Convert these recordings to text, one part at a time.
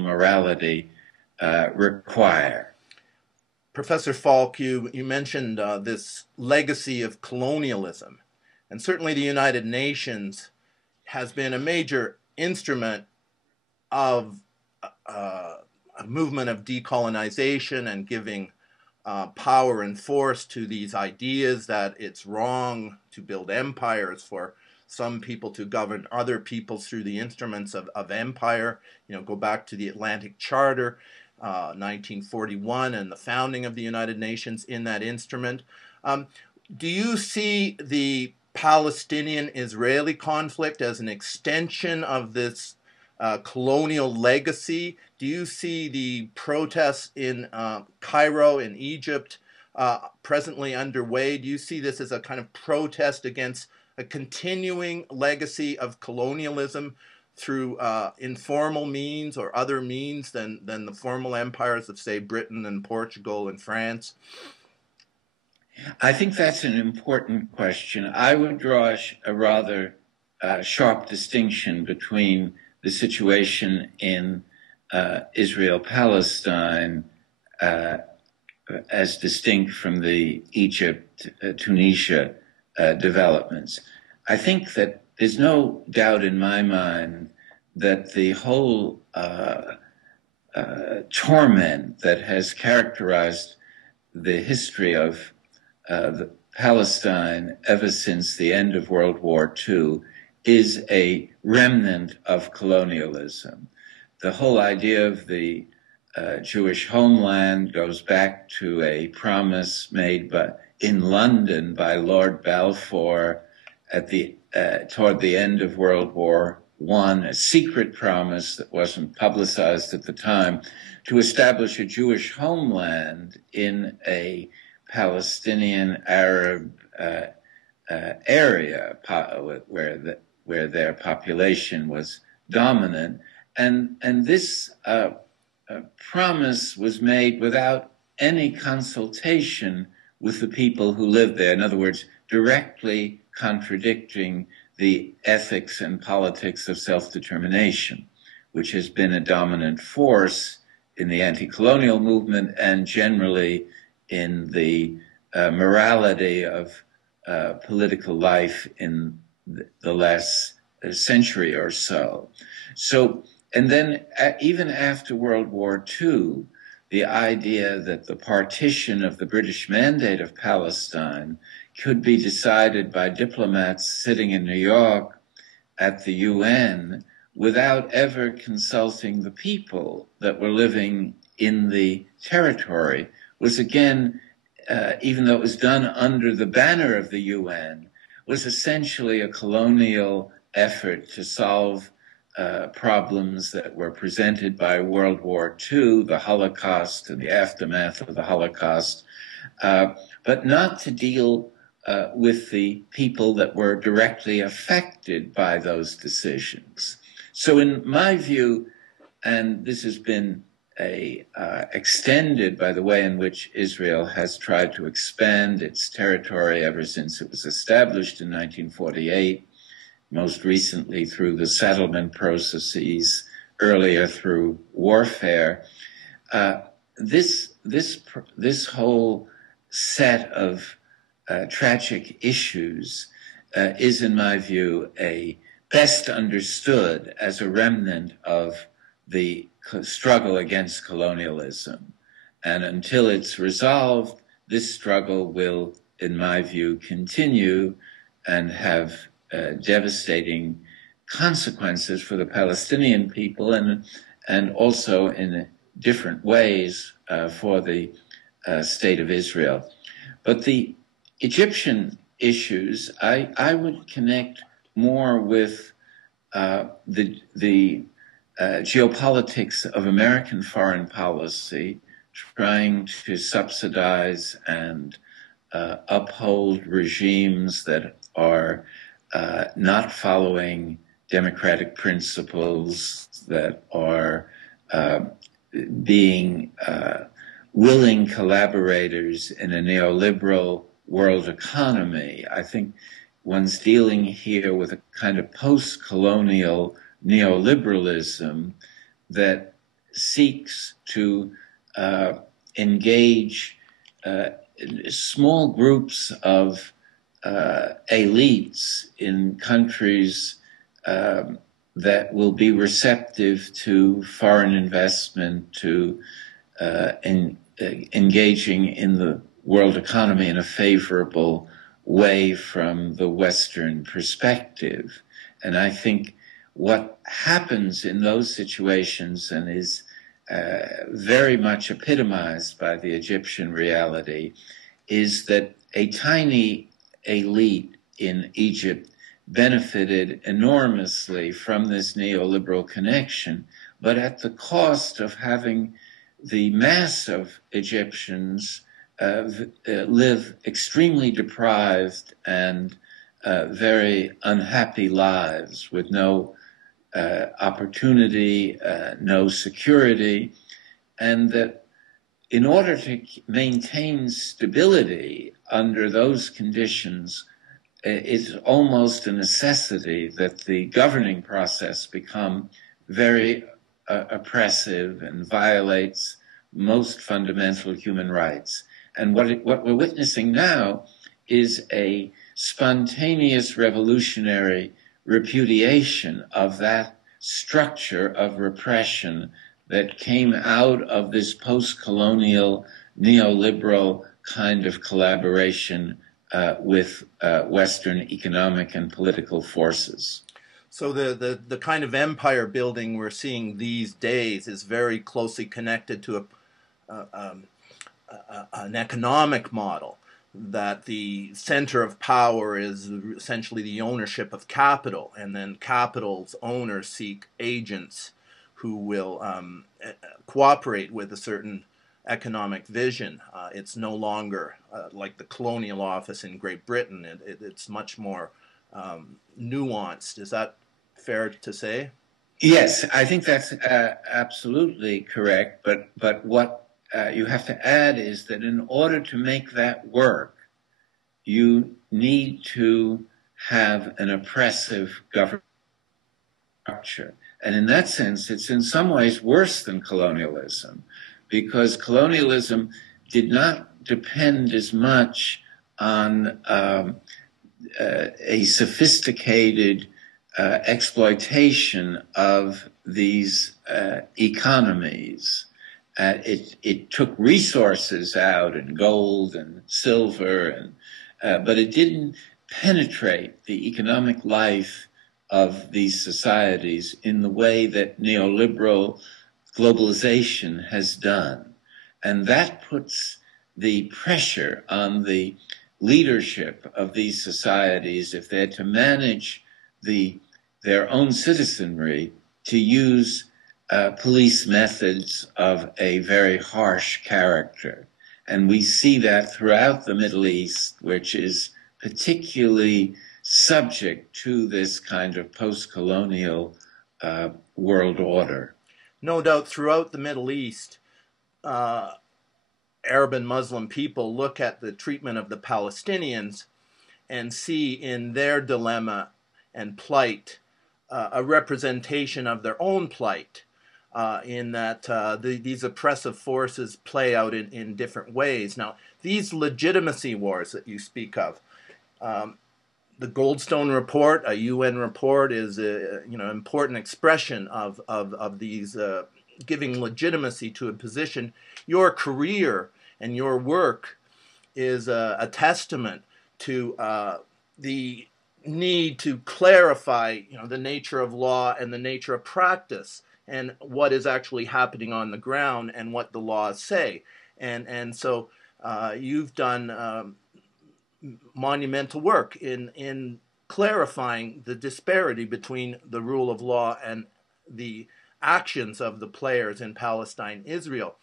morality require. Professor Falk, you mentioned this legacy of colonialism, and certainly the United Nations has been a major instrument of a movement of decolonization and giving power and force to these ideas that it's wrong to build empires, for some people to govern other peoples through the instruments of empire. You know, go back to the Atlantic Charter, 1941, and the founding of the United Nations in that instrument. Do you see the Palestinian-Israeli conflict as an extension of this colonial legacy? Do you see the protests in Cairo in Egypt presently underway? Do you see this as a kind of protest against a continuing legacy of colonialism through informal means or other means than the formal empires of, say, Britain and Portugal and France? I think that's an important question. I would draw a rather sharp distinction between the situation in Israel-Palestine as distinct from the Egypt-Tunisia developments. I think that there's no doubt in my mind that the whole torment that has characterized the history of Palestine ever since the end of World War II is a remnant of colonialism. The whole idea of the Jewish homeland goes back to a promise made in London by Lord Balfour toward the end of World War I, a secret promise that wasn't publicized at the time, to establish a Jewish homeland in a Palestinian Arab area where their population was dominant. And this promise was made without any consultation with the people who lived there. In other words, directly contradicting the ethics and politics of self-determination, which has been a dominant force in the anti-colonial movement and generally in the morality of political life in the last century or so. And then even after World War II, the idea that the partition of the British Mandate of Palestine could be decided by diplomats sitting in New York at the UN without ever consulting the people that were living in the territory was, again, even though it was done under the banner of the UN, was essentially a colonial effort to solve problems that were presented by World War II, the Holocaust and the aftermath of the Holocaust, but not to deal with the people that were directly affected by those decisions. So in my view, and this has been extended by the way in which Israel has tried to expand its territory ever since it was established in 1948, most recently through the settlement processes, earlier through warfare. This whole set of tragic issues is, in my view, best understood as a remnant of the struggle against colonialism. And until it's resolved, this struggle will, in my view, continue and have devastating consequences for the Palestinian people and also in different ways for the state of Israel. But the Egyptian issues, I would connect more with the geopolitics of American foreign policy, trying to subsidize and uphold regimes that are not following democratic principles, that are being willing collaborators in a neoliberal world economy. I think one's dealing here with a kind of post-colonial neoliberalism that seeks to engage small groups of elites in countries that will be receptive to foreign investment, to engaging in the world economy in a favorable way from the Western perspective. And I think what happens in those situations, and is very much epitomized by the Egyptian reality, is that a tiny elite in Egypt benefited enormously from this neoliberal connection, but at the cost of having the mass of Egyptians live extremely deprived and very unhappy lives with no opportunity, no security, and that in order to maintain stability under those conditions, it's almost a necessity that the governing process become very oppressive and violates most fundamental human rights. And what we're witnessing now is a spontaneous revolutionary repudiation of that structure of repression that came out of this post-colonial neoliberal kind of collaboration with Western economic and political forces. So the kind of empire building we're seeing these days is very closely connected to an economic model, that the center of power is essentially the ownership of capital, and then capital's owners seek agents who will cooperate with a certain economic vision. It's no longer like the colonial office in Great Britain. It's much more nuanced. Is that fair to say? Yes, I think that's absolutely correct. But what you have to add is that in order to make that work, you need to have an oppressive government structure. And in that sense, it's in some ways worse than colonialism, because colonialism did not depend as much on a sophisticated exploitation of these economies. It took resources out, and gold and silver, and but it didn't penetrate the economic life of these societies in the way that neoliberal globalization has done. And that puts the pressure on the leadership of these societies, if they're to manage their own citizenry, to use police methods of a very harsh character. And we see that throughout the Middle East, which is particularly subject to this kind of post-colonial world order. No doubt throughout the Middle East, Arab and Muslim people look at the treatment of the Palestinians and see in their dilemma and plight a representation of their own plight, in that these oppressive forces play out in different ways. Now, these legitimacy wars that you speak of, the Goldstone Report, a UN report, is a important expression of these giving legitimacy to a position. Your career and your work is a testament to the need to clarify, the nature of law and the nature of practice, and what is actually happening on the ground and what the laws say. And so you've done monumental work in clarifying the disparity between the rule of law and the actions of the players in Palestine, Israel.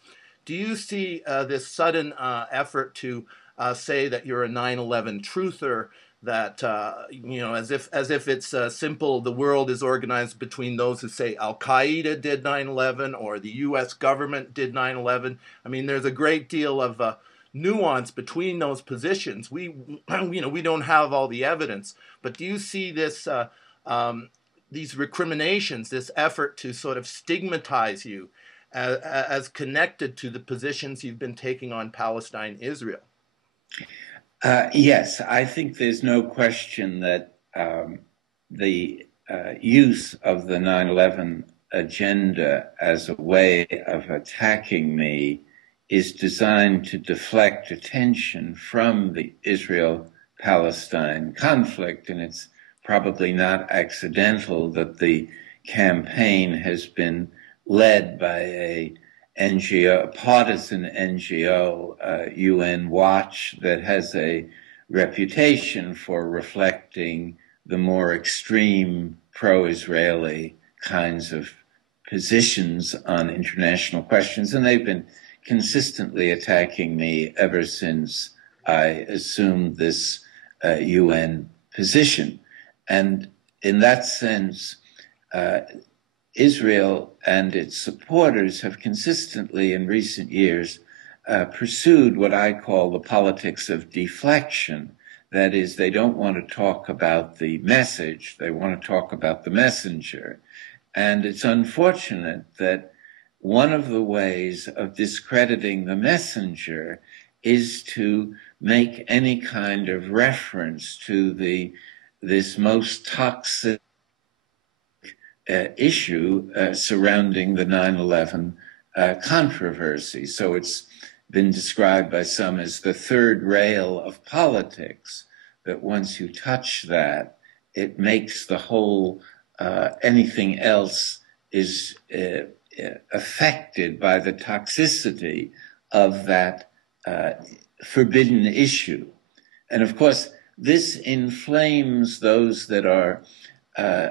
Do you see this sudden effort to say that you're a 9/11 truther, that as if it's simple, the world is organized between those who say Al-Qaeda did 9/11 or the U.S. government did 9/11? I mean, there's a great deal of nuance between those positions. We don't have all the evidence, but do you see this these recriminations, this effort to sort of stigmatize you as connected to the positions you've been taking on Palestine, Israel. Yes, I think there's no question that the use of the 9/11 agenda as a way of attacking me is designed to deflect attention from the Israel-Palestine conflict, and it's probably not accidental that the campaign has been led by a partisan NGO, UN Watch, that has a reputation for reflecting the more extreme pro-Israeli kinds of positions on international questions. And they've been consistently attacking me ever since I assumed this UN position. And in that sense, Israel and its supporters have consistently in recent years pursued what I call the politics of deflection. That is, they don't want to talk about the message, they want to talk about the messenger. And it's unfortunate that one of the ways of discrediting the messenger is to make any kind of reference to this most toxic issue surrounding the 9/11 controversy. So it's been described by some as the third rail of politics, that once you touch that, it makes the whole, anything else is affected by the toxicity of that forbidden issue. And of course, this inflames those that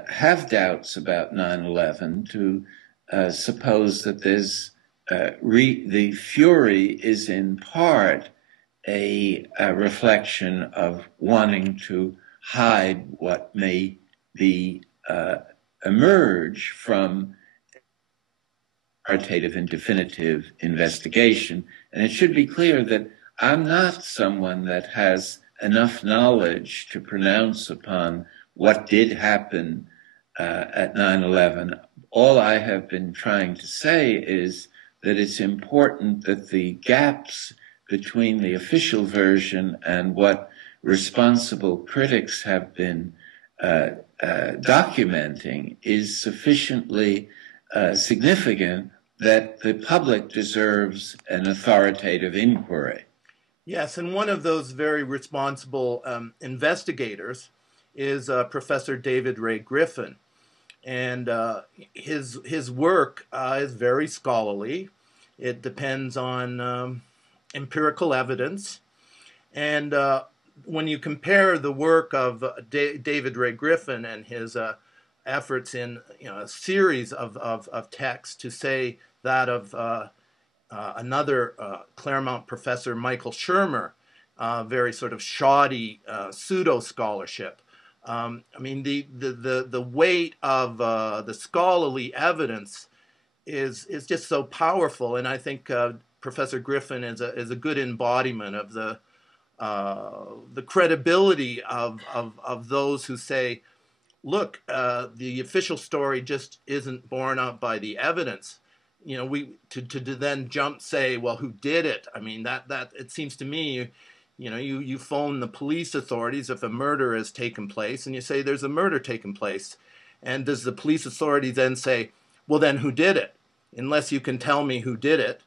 have doubts about 9/11 to suppose that there's the fury is in part a reflection of wanting to hide what may be emerge from authoritative and definitive investigation. And it should be clear that I'm not someone that has enough knowledge to pronounce upon what did happen at 9/11. All I have been trying to say is that it's important that the gaps between the official version and what responsible critics have been documenting is sufficiently significant that the public deserves an authoritative inquiry. Yes, and one of those very responsible investigators is Professor David Ray Griffin. And his work is very scholarly. It depends on empirical evidence. And when you compare the work of David Ray Griffin and his efforts in a series of texts to say that of another Claremont professor, Michael Shermer, very sort of shoddy pseudo-scholarship. I mean, the weight of the scholarly evidence is just so powerful, and I think Professor Griffin is a good embodiment of the credibility of those who say, look, the official story just isn't borne out by the evidence. You know, to then say, well, who did it? I mean, that it seems to me, you phone the police authorities if a murder has taken place, and you say there's a murder taken place, and does the police authority then say, well, then who did it? Unless you can tell me who did it,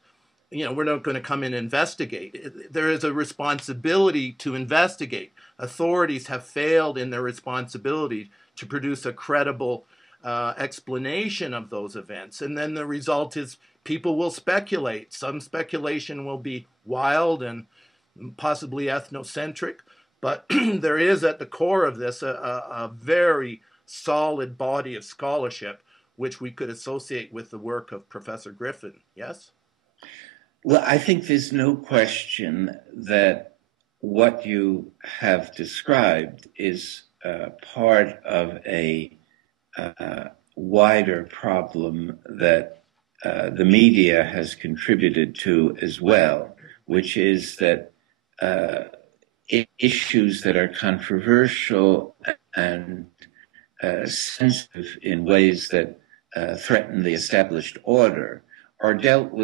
we're not going to come and investigate. There is a responsibility to investigate. Authorities have failed in their responsibility to produce a credible explanation of those events. And then the result is people will speculate. Some speculation will be wild and possibly ethnocentric, but there is at the core of this a very solid body of scholarship which we could associate with the work of Professor Griffin. Yes? Well, I think there's no question that what you have described is part of a wider problem that the media has contributed to as well, which is that issues that are controversial and sensitive in ways that threaten the established order are dealt with